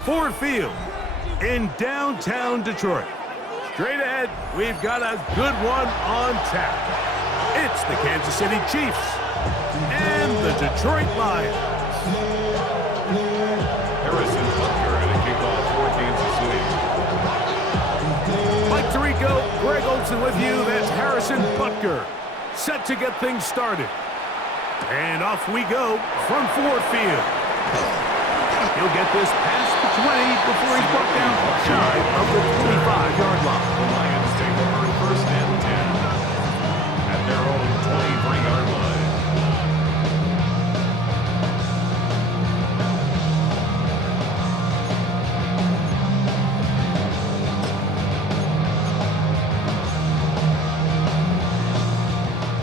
Ford Field in downtown Detroit. Straight ahead, we've got a good one on tap. It's the Kansas City Chiefs and the Detroit Lions. Harrison Butker to kick off for Kansas City. Mike Tirico, Greg Olsen with you. That's Harrison Butker, set to get things started. And off we go from Ford Field. He'll get this past the 20 before he's brought down shy of the 25-yard line. The Lions take over first and 10 at their own 23-yard line.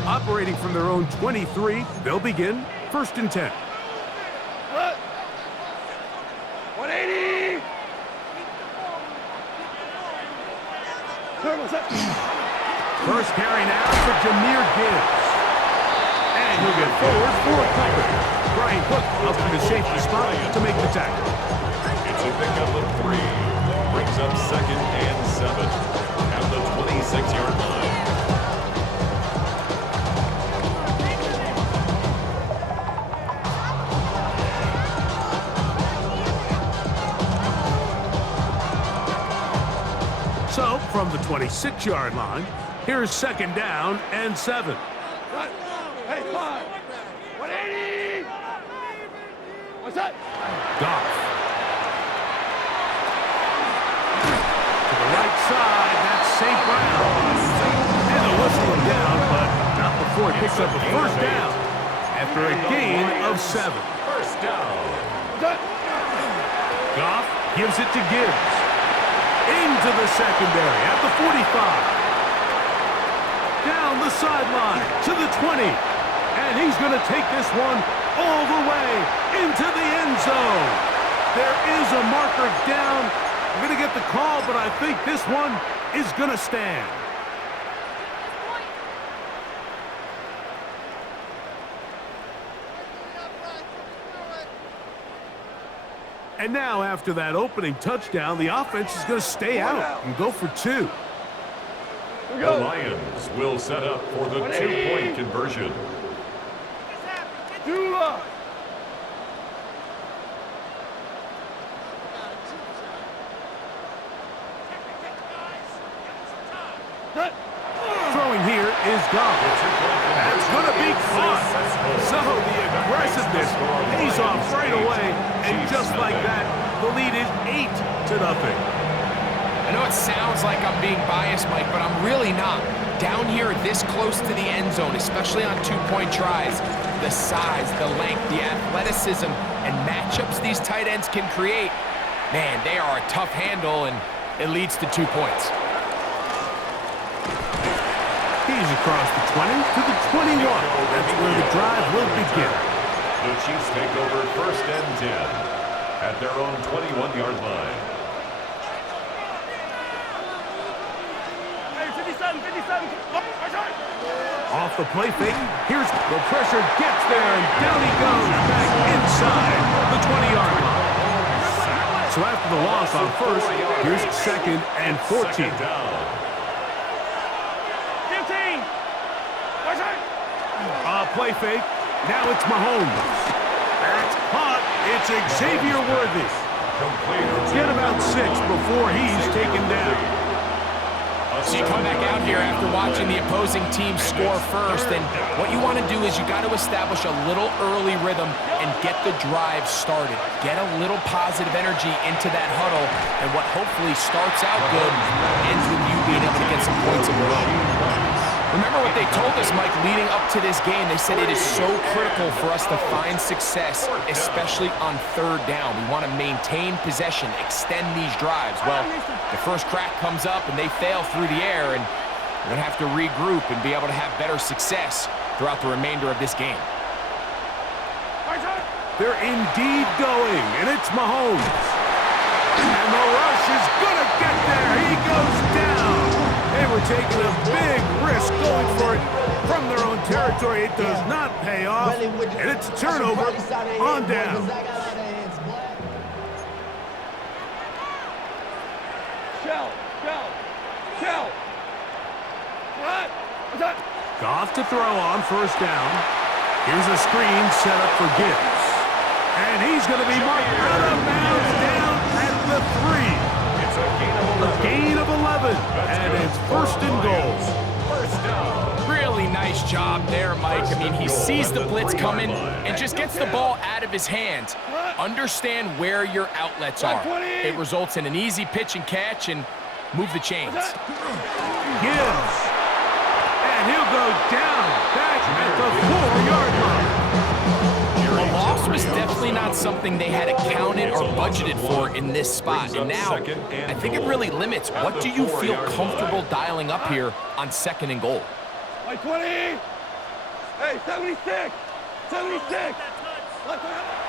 Operating from their own 23, they'll begin first and 10. 180! First carry now for Jahmyr Gibbs. And he'll get forward for a cover. Brian Cook up to the safety spot to make the tackle. It's a pickup of 3. Brings up second and 7 at the 26-yard line. So, from the 26-yard line, here's second down and 7. Hey, 5! 180! What's that? Goff. To the right side, that's St. Brown. And they'll whistle him down, but not before he picks up a first down after a gain of 7. First down. Goff gives it to Gibbs. Into the secondary at the 45. Down the sideline to the 20. And he's going to take this one all the way into the end zone. There is a marker down. I'm going to get the call, but I think this one is going to stand. And now, after that opening touchdown, the offense is going to stay out and go for 2. The Lions will set up for the 2-point conversion. Throwing here is Goff. That's going to be caught. So the aggressiveness pays off right away. And just like that, the lead is 8-0. I know it sounds like I'm being biased, Mike, but I'm really not. Down here this close to the end zone, especially on 2-point tries, the size, the length, the athleticism, and matchups these tight ends can create, man, they are a tough handle, and it leads to 2 points. He's across the 20 to the 21. That's where the drive will begin. The Chiefs take over first and 10 at their own 21-yard line. Hey, 57, 57. Off the play fake. Here's the pressure gets there, and down he goes back inside the 20-yard line. So after the loss on first, here's second and 14. Second down. 15. Play fake. Now it's Mahomes. That's caught. It's Xavier Worthy. Get about 6 before he's taken down. So you come back out here after watching the opposing team score first, and what you want to do is you got to establish a little early rhythm and get the drive started. Get a little positive energy into that huddle, and what hopefully starts out good ends with you being able to get some points in a row. Remember what they told us, Mike, leading up to this game. They said it is so critical for us to find success, especially on third down. We want to maintain possession, extend these drives. Well, the first crack comes up and they fail through the air, and we're going to have to regroup and be able to have better success throughout the remainder of this game. They're indeed going, and it's Mahomes. And the rush is going to get there. He goes down. They were taking a big risk going for it from their own territory. It does not pay off, and it's a turnover on down. Chill. What? What's that? Goff to throw on first down. Here's a screen set up for Gibbs. And he's going to be marked out of bounds down at the 3. It's a gain of 11. And it's first and goal. First down. Really nice job there, Mike. I mean, he sees the blitz coming and just gets the ball out of his hands. Understand where your outlets are. It results in an easy pitch and catch and move the chains. Gibbs. And he'll go down back at the 4-yard line. The loss was definitely not something they had accounted or budgeted for in this spot. And now, I think it really limits what do you feel comfortable dialing up here on second and goal. 20. Hey, 76. 76.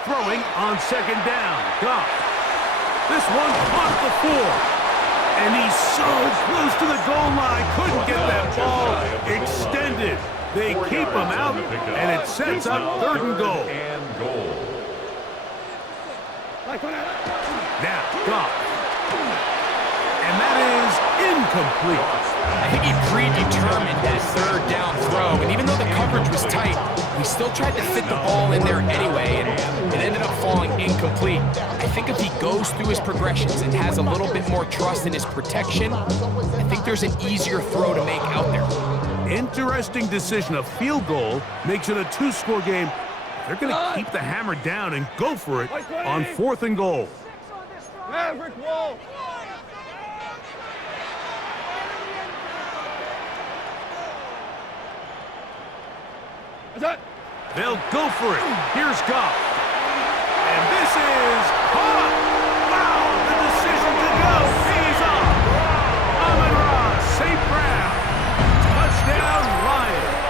Throwing on second down. Goff. This one caught the 4. And he's so close to the goal line. Couldn't get that ball extended. They keep him out, and it sets up third and goal. Now, Goff. And that is incomplete. I think he predetermined that third down throw, and even though the coverage was tight, he still tried to fit the ball in there anyway, and it ended up falling incomplete. I think if he goes through his progressions and has a little bit more trust in his protection, I think there's an easier throw to make out there. Interesting decision. A field goal makes it a 2-score game. They're going to keep the hammer down and go for it on fourth and goal. Maverick wall. They'll go for it. Here's Goff. And this is caught. Wow, the decision to go pays off. Amon-Ra, St. Brown. Touchdown, Lions.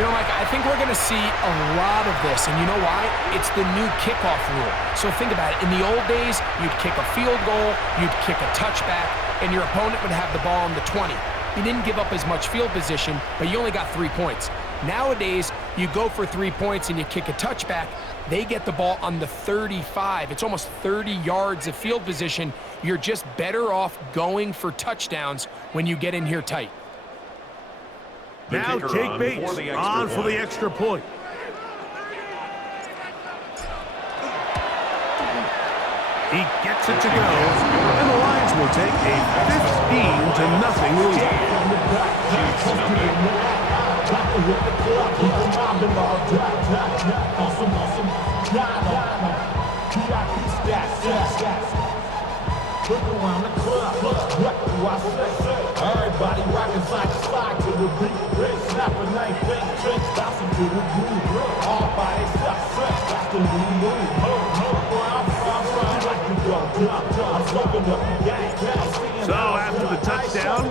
You know, Mike, I think we're going to see a lot of this, and you know why? It's the new kickoff rule. So think about it. In the old days, you'd kick a field goal, you'd kick a touchback, and your opponent would have the ball on the 20. You didn't give up as much field position, but you only got 3 points. Nowadays, you go for 3 points and you kick a touchback. They get the ball on the 35. It's almost 30 yards of field position. You're just better off going for touchdowns when you get in here tight. Now Jake Bates on for the extra point. He gets it to go, and the Lions will take a 15-0 lead. Everybody rocking side to side to the beat. Snap a knife, bang, trench, bouncing to the groove. All body stop, stretch, that's the new move. So after the touchdown,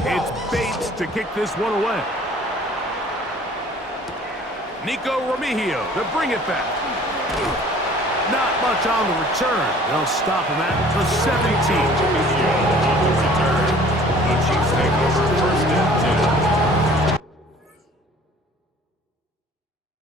it's Bates to kick this one away. Nico Remigio to bring it back. Not much on the return. They'll stop him at the 17. The Chiefs take over first and 10.